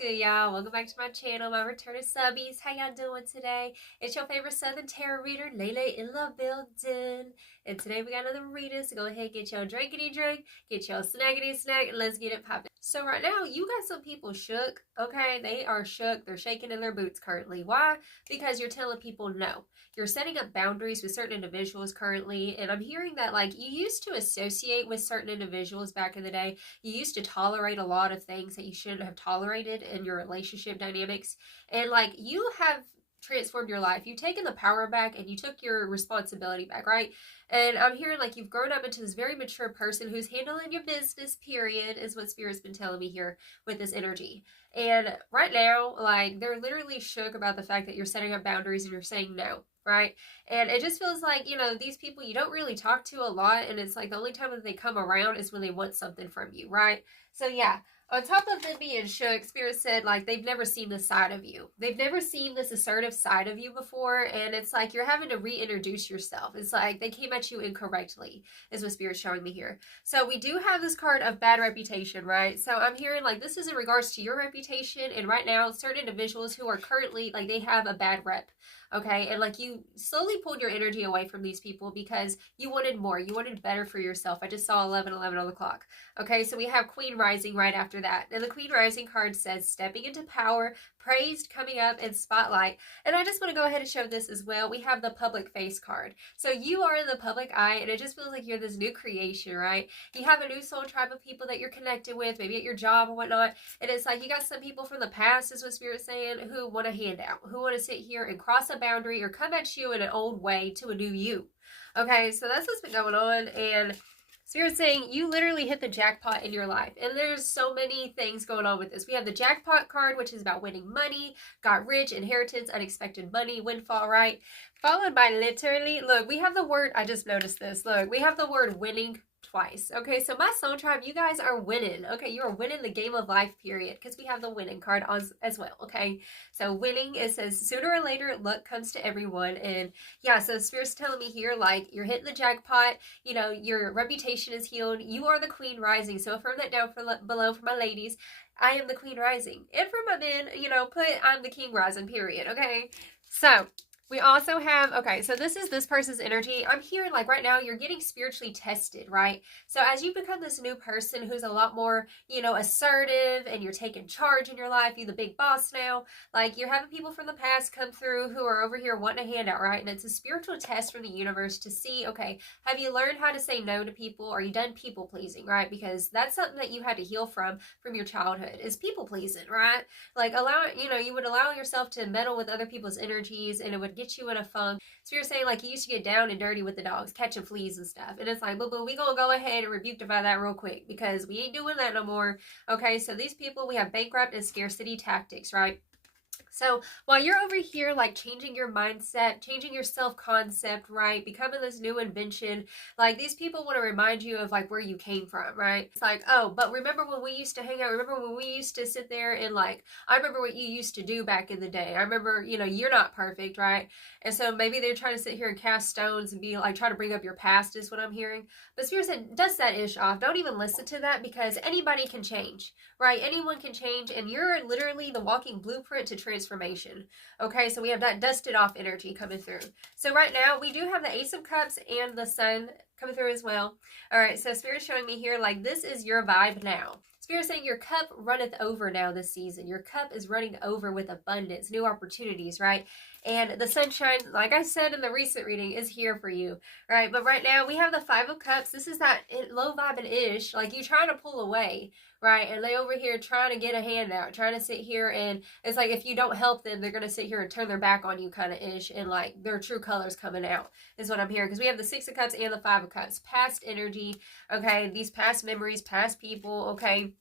good, y'all? Welcome back to my channel, my returning subbies. How y'all doing today? It's your favorite Southern Tarot reader, Lele in the building. And today we got another reader, so go ahead, get your drinkity drink, get your snackity snack, and let's get it popping. So right now, you got some people shook, okay? They are shook. They're shaking in their boots currently. Why? Because you're telling people no. You're setting up boundaries with certain individuals currently, and I'm hearing that, like, you used to associate with certain individuals back in the day. You used to tolerate a lot of things that you shouldn't have tolerated in your relationship dynamics, and like you have transformed your life. You've taken the power back and you took your responsibility back, right? And I'm hearing like you've grown up into this very mature person who's handling your business, period, is what Spirit's been telling me here with this energy. And right now, like, they're literally shook about the fact that you're setting up boundaries and you're saying no, right? And it just feels like, you know, these people you don't really talk to a lot, and it's like the only time that they come around is when they want something from you, right? So yeah, on top of them being shook, Spirit said, like, they've never seen this side of you. They've never seen this assertive side of you before, and it's like you're having to reintroduce yourself. It's like they came at you incorrectly, is what Spirit's showing me here. So we do have this card of bad reputation, right? So I'm hearing, like, this is in regards to your reputation, and right now, certain individuals who are currently, like, they have a bad rep, okay? And, like, you slowly pulled your energy away from these people because you wanted more. You wanted better for yourself. I just saw 11:11 on the clock. Okay, so we have Queen Rising right after that. And the Queen Rising card says, stepping into power, praised, coming up, and spotlight. And I just want to go ahead and show this as well. We have the public face card. So you are in the public eye, and it just feels like you're this new creation, right? You have a new soul tribe of people that you're connected with, maybe at your job or whatnot. And it's like you got some people from the past, is what Spirit's saying, who want a handout, who want to sit here and cross a boundary or come at you in an old way to a new you. Okay, so that's what's been going on. And Spirit's saying you literally hit the jackpot in your life. And there's so many things going on with this. We have the jackpot card, which is about winning money, got rich, inheritance, unexpected money, windfall, right? Followed by literally, look, we have the word, I just noticed this. Look, we have the word winning twice. Okay, so my soul tribe, you guys are winning. Okay, you are winning the game of life, period, because we have the winning card as well. Okay, so winning, it says sooner or later luck comes to everyone. And yeah, so Spirit's telling me here, like, you're hitting the jackpot, you know, your reputation is healed, you are the Queen Rising. So affirm that down below for my ladies. I am the Queen Rising. And for my men, you know, put I'm the King Rising, period. Okay, so we also have, okay, so this is this person's energy. I'm hearing, like, right now you're getting spiritually tested, right? So as you become this new person who's a lot more, you know, assertive, and you're taking charge in your life, you're the big boss now, like, you're having people from the past come through who are over here wanting a handout, right? And it's a spiritual test from the universe to see, okay, have you learned how to say no to people? Are you done people pleasing, right? Because that's something that you had to heal from your childhood, is people pleasing, right? Like, you know, you would allow yourself to meddle with other people's energies, and it would get you in a funk. So you're saying, like, you used to get down and dirty with the dogs, catching fleas and stuff. And it's like, boo, we gonna go ahead and rebuke that real quick, because we ain't doing that no more. Okay, so these people, we have bankrupt and scarcity tactics, right? So while you're over here, like, changing your mindset, changing your self-concept, right, becoming this new invention, like, these people want to remind you of, like, where you came from, right? It's like, oh, but remember when we used to hang out? Remember when we used to sit there and, like, I remember what you used to do back in the day. I remember, you know, you're not perfect, right? And so maybe they're trying to sit here and cast stones and be like, try to bring up your past, is what I'm hearing. But Spirit said, dust that ish off. Don't even listen to that, because anybody can change, right? Anyone can change, and you're literally the walking blueprint to transformation. Okay, so we have that dusted off energy coming through. So right now we do have the Ace of Cups and the Sun coming through as well. All right, so Spirit's showing me here, like, this is your vibe now. Spirit saying your cup runneth over now this season. Your cup is running over with abundance, new opportunities, right? And the sunshine, like I said in the recent reading, is here for you, right? But right now we have the Five of Cups. This is that low vibe and ish, like, you trying to pull away, right? And they over here trying to get a handout, trying to sit here, and it's like if you don't help them, they're going to sit here and turn their back on you, kind of ish, and, like, their true colors coming out is what I'm hearing. Because we have the Six of Cups and the Five of Cups. Past energy, okay? These past memories, past people, okay?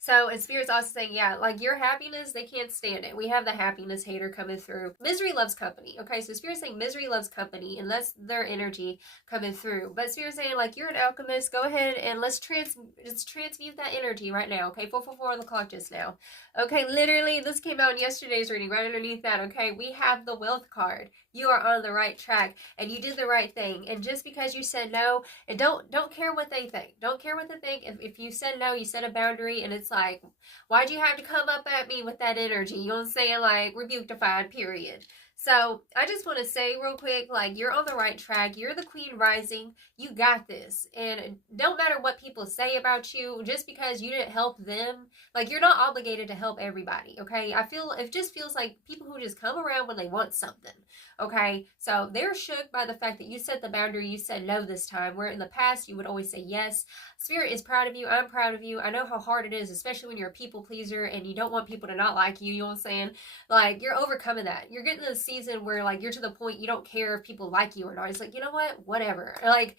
So, and Spirit's also saying, yeah, like, your happiness, they can't stand it. We have the happiness hater coming through. Misery loves company. Okay, so Spirit's saying misery loves company, and that's their energy coming through. But Spirit's saying, like, you're an alchemist. Go ahead and let's transmute that energy right now. Okay, 444 on the clock just now. Okay, literally, this came out in yesterday's reading, right underneath that. Okay, we have the wealth card. You are on the right track, and you did the right thing. And just because you said no, and don't care what they think. Don't care what they think. If you said no, you set a boundary, and it's like, why'd you have to come up at me with that energy? You know what I'm saying? Like, rebuke, defied, period. So I just want to say real quick, like, you're on the right track. You're the queen rising. You got this. And don't matter what people say about you, just because you didn't help them, like, you're not obligated to help everybody, okay? It just feels like people who just come around when they want something, okay? So they're shook by the fact that you set the boundary, you said no this time, where in the past you would always say yes. Spirit is proud of you. I'm proud of you. I know how hard it is, especially when you're a people pleaser and you don't want people to not like you know what I'm saying? Like, you're overcoming that. You're getting to the season where, like, you're to the point you don't care if people like you or not. It's like, you know what? Whatever. Like,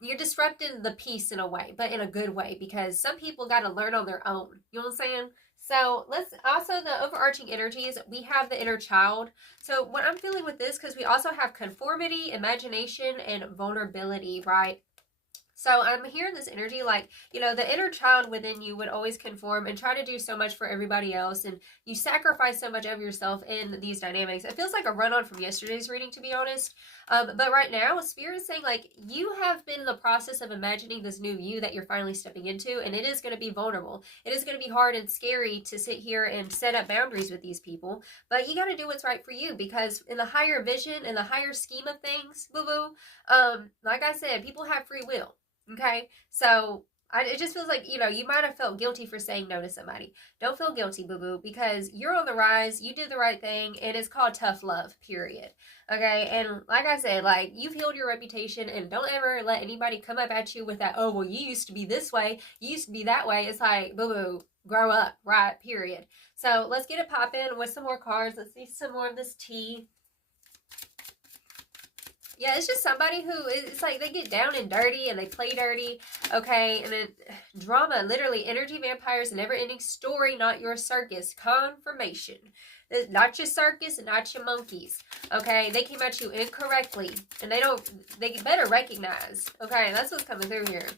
you're disrupting the peace in a way, but in a good way, because some people got to learn on their own. You know what I'm saying? So let's also, the overarching energies, we have the inner child. So what I'm feeling with this, because we also have conformity, imagination, and vulnerability, right? So I'm hearing this energy like, you know, the inner child within you would always conform and try to do so much for everybody else. And you sacrifice so much of yourself in these dynamics. It feels like a run-on from yesterday's reading, to be honest. But right now, Spirit is saying, like, you have been in the process of imagining this new you that you're finally stepping into. And it is going to be vulnerable. It is going to be hard and scary to sit here and set up boundaries with these people. But you got to do what's right for you. Because in the higher vision, in the higher scheme of things, boo-boo, like I said, people have free will. Okay, so it just feels like, you know, you might have felt guilty for saying no to somebody. Don't feel guilty, boo-boo, because you're on the rise, you did the right thing, and it's called tough love, period. Okay, and like I said, like, you've healed your reputation, and don't ever let anybody come up at you with that, oh, well, you used to be this way, you used to be that way. It's like, boo-boo, grow up, right, period. So let's get it popping with some more cards. Let's see some more of this tea. Yeah, it's just somebody who, it's like they get down and dirty and they play dirty, okay? And then drama, literally, energy vampires, never-ending story, not your circus. Confirmation. Not your circus and not your monkeys, okay? They came at you incorrectly, and they better recognize, okay? That's what's coming through here.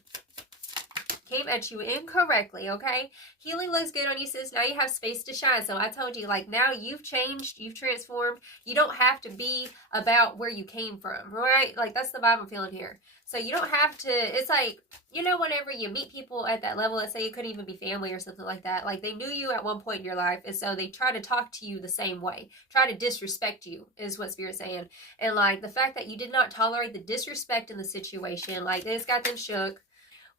Came at you incorrectly, okay? Healing looks good on you, sis. Now you have space to shine. So I told you, like, now you've changed, you've transformed. You don't have to be about where you came from, right? Like, that's the vibe I'm feeling here. So you don't have to, it's like, you know, whenever you meet people at that level, let's say it could even be family or something like that, like, they knew you at one point in your life, and so they try to talk to you the same way, try to disrespect you, is what Spirit's saying. And, like, the fact that you did not tolerate the disrespect in the situation, like, this got them shook.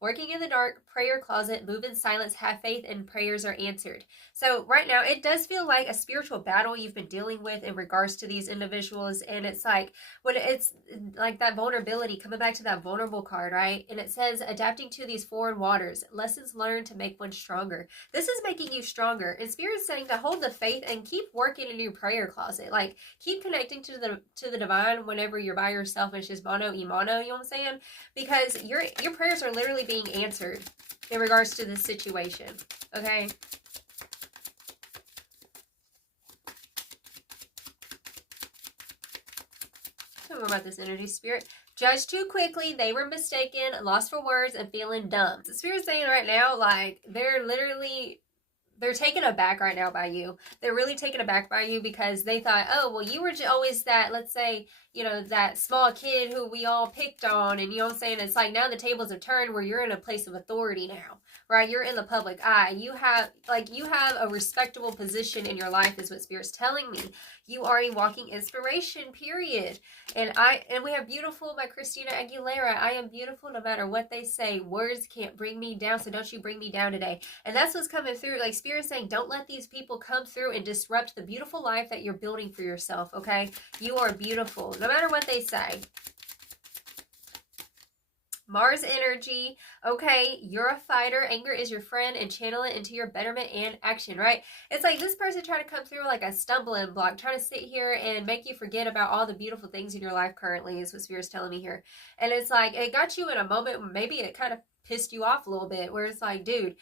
Working in the dark, prayer closet, move in silence, have faith, and prayers are answered. So right now, it does feel like a spiritual battle you've been dealing with in regards to these individuals. And it's like, when it's like that vulnerability, coming back to that vulnerable card, right? And it says, adapting to these foreign waters, lessons learned to make one stronger. This is making you stronger. And Spirit's saying to hold the faith and keep working in your prayer closet. Like, keep connecting to the divine whenever you're by yourself and it's just mono y mono, you know what I'm saying? Because your prayers are literally being answered in regards to this situation, okay? Tell me more about this energy, Spirit. Judge too quickly, they were mistaken, lost for words, and feeling dumb. The Spirit's saying right now, like, they're taken aback right now by you. They're really taken aback by you because they thought, oh, well, you were always that, let's say, you know, that small kid who we all picked on. And you know what I'm saying? It's like now the tables have turned where you're in a place of authority now, right? You're in the public eye. You have a respectable position in your life is what Spirit's telling me. You are a walking inspiration, period. And we have Beautiful by Christina Aguilera. I am beautiful no matter what they say. Words can't bring me down, so don't you bring me down today. And that's what's coming through. Like, Spirit's saying, don't let these people come through and disrupt the beautiful life that you're building for yourself, okay? You are beautiful, no matter what they say. Mars energy, okay, you're a fighter, anger is your friend, and channel it into your betterment and action, right? It's like this person trying to come through like a stumbling block, trying to sit here and make you forget about all the beautiful things in your life currently, is what Spirit's telling me here. And it's like, it got you in a moment where maybe it kind of pissed you off a little bit, where it's like, dude,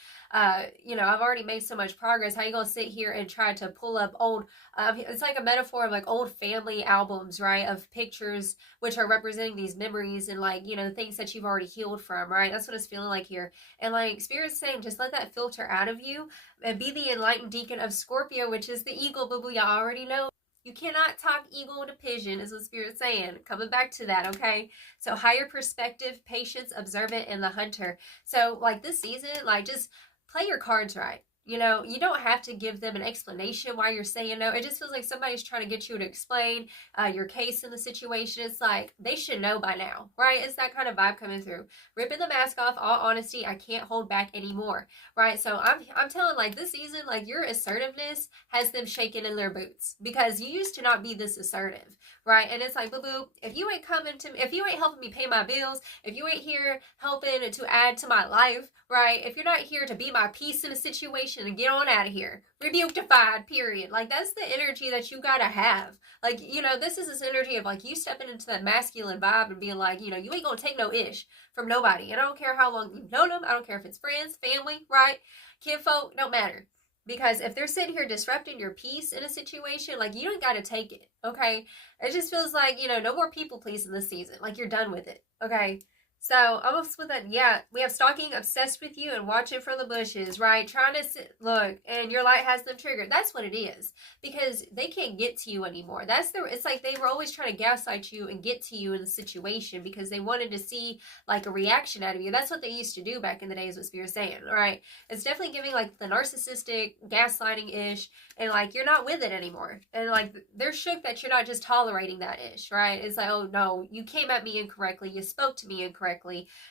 you know, I've already made so much progress. How you gonna sit here and try to pull up old, it's like a metaphor of like old family albums, right, of pictures which are representing these memories and, like, you know, things that you've already healed from, right? That's what it's feeling like here. And, like, Spirit's saying, just let that filter out of you and be the enlightened deacon of Scorpio, which is the eagle, boo-boo. Y'all already know. You cannot talk eagle to pigeon, is what Spirit's saying. Coming back to that, okay? So higher perspective, patience, observant, and the hunter. So, like, this season, like, just play your cards right. You know, you don't have to give them an explanation why you're saying no. It just feels like somebody's trying to get you to explain your case in the situation. It's like they should know by now, right? It's that kind of vibe coming through. Ripping the mask off, all honesty, I can't hold back anymore, right? So I'm telling, like, this season, like, your assertiveness has them shaking in their boots because you used to not be this assertive, right? And it's like, boo boo, if you ain't coming to me, if you ain't helping me pay my bills, if you ain't here helping to add to my life, right? If you're not here to be my peace in a situation and get on out of here, rebuked-ified, period. Like, that's the energy that you gotta have. Like, you know, this is this energy of, like, you stepping into that masculine vibe and being like, you know, you ain't gonna take no ish from nobody. And I don't care how long you've known them. I don't care if it's friends, family, right? Kinfolk, don't matter. Because if they're sitting here disrupting your peace in a situation, like, you don't gotta take it, okay? It just feels like, you know, no more people pleasing this season. Like, you're done with it, okay? So, almost with that, yeah, we have stalking, obsessed with you, and watching from the bushes, right? Trying to look, and your light has them triggered. That's what it is. Because they can't get to you anymore. It's like they were always trying to gaslight you and get to you in the situation because they wanted to see, like, a reaction out of you. That's what they used to do back in the days, what Spirit's saying, right? It's definitely giving, like, the narcissistic, gaslighting-ish, and, like, you're not with it anymore. And, like, they're shook that you're not just tolerating that ish, right? It's like, oh, no, you came at me incorrectly. You spoke to me incorrectly.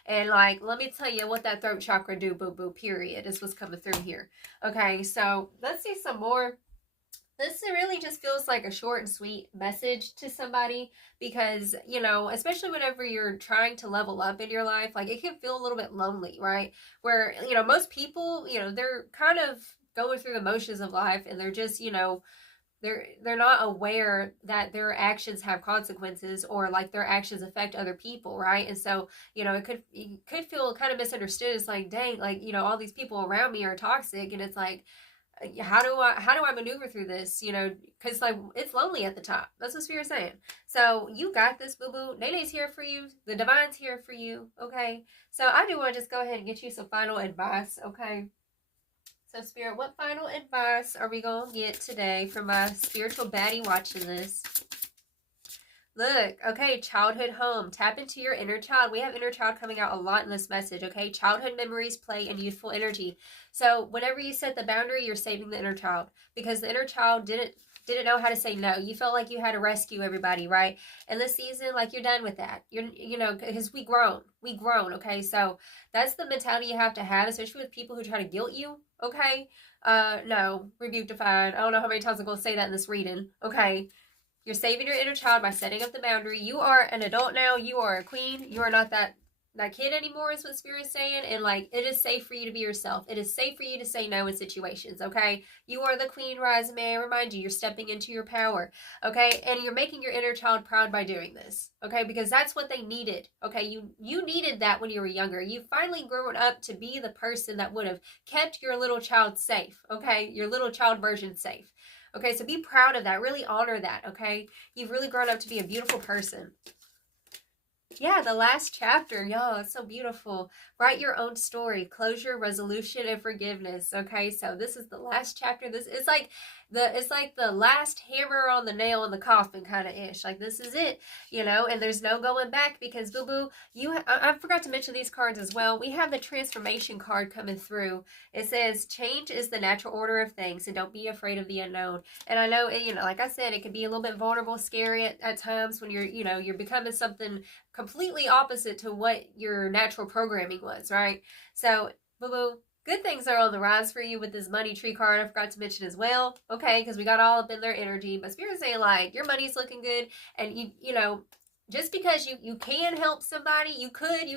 And, like, let me tell you what that throat chakra do, boo boo, period, is what's coming through here. Okay, so let's see some more. This really just feels like a short and sweet message to somebody because, you know, especially whenever you're trying to level up in your life, like, it can feel a little bit lonely, right? Where, you know, most people, you know, they're kind of going through the motions of life and they're just, you know, they're not aware that their actions have consequences or, like, their actions affect other people, right? And so, you know, it could feel kind of misunderstood. It's like, dang, like, you know, all these people around me are toxic, and it's like, how do I maneuver through this? You know, because, like, it's lonely at the top. That's what Spirit's saying. So you got this, boo boo. Nene's here for you. The divine's here for you. Okay. So I do want to just go ahead and get you some final advice. Okay. So, Spirit, what final advice are we going to get today from my spiritual baddie watching this? Look, okay, childhood home. Tap into your inner child. We have inner child coming out a lot in this message, okay? Childhood memories, play, and youthful energy. So whenever you set the boundary, you're saving the inner child because the inner child didn't know how to say no. You felt like you had to rescue everybody, right? And this season, like, you're done with that. You know, because we grown, okay? So that's the mentality you have to have, especially with people who try to guilt you, okay? No, rebuke-ified. I don't know how many times I'm going to say that in this reading, okay? You're saving your inner child by setting up the boundary. You are an adult now. You are a queen. You are not that kid anymore, is what Spirit's saying. And, like, it is safe for you to be yourself. It is safe for you to say no in situations, okay? You are the queen, rise. May I remind you, you're stepping into your power, okay? And you're making your inner child proud by doing this, okay? Because that's what they needed, okay? You needed that when you were younger. You finally grown up to be the person that would have kept your little child safe, okay? Your little child version safe. Okay, so be proud of that. Really honor that, okay? You've really grown up to be a beautiful person. Yeah, the last chapter, y'all, it's so beautiful. Write your own story, closure, resolution, and forgiveness. Okay, so this is the last chapter. It's like the last hammer on the nail in the coffin, kind of ish. Like, this is it, you know. And there's no going back because, boo boo, I forgot to mention these cards as well. We have the transformation card coming through. It says change is the natural order of things, and don't be afraid of the unknown. And I know, you know, like I said, it can be a little bit vulnerable, scary at times when you're becoming something completely opposite to what your natural programming was, right? So, boo-boo, good things are on the rise for you with this money tree card. I forgot to mention as well, okay, because we got all up in their energy. But Spirit's saying, like, your money's looking good, and you know, just because you can help somebody, you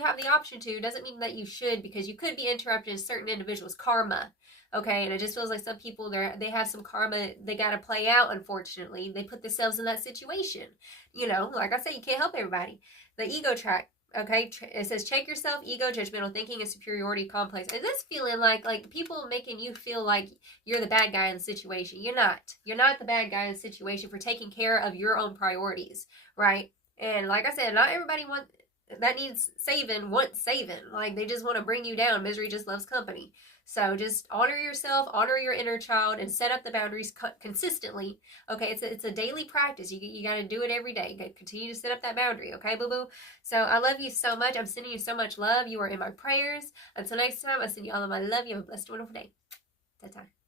have the option to, doesn't mean that you should, because you could be interrupting certain individuals' karma. Okay, and it just feels like some people, they have some karma they got to play out, unfortunately. They put themselves in that situation. You know, like I said, you can't help everybody. The ego track, okay, it says check yourself, ego, judgmental thinking, and superiority complex. And this feeling like people making you feel like you're the bad guy in the situation. You're not. You're not the bad guy in the situation for taking care of your own priorities, right? And like I said, not everybody wants saving. Like, they just want to bring you down. Misery just loves company. So just honor yourself, honor your inner child, and set up the boundaries consistently. Okay, it's a daily practice. You got to do it every day. You got to continue to set up that boundary. Okay, boo-boo? So I love you so much. I'm sending you so much love. You are in my prayers. Until next time, I send you all of my love. You have a blessed, wonderful day. Ta-ta.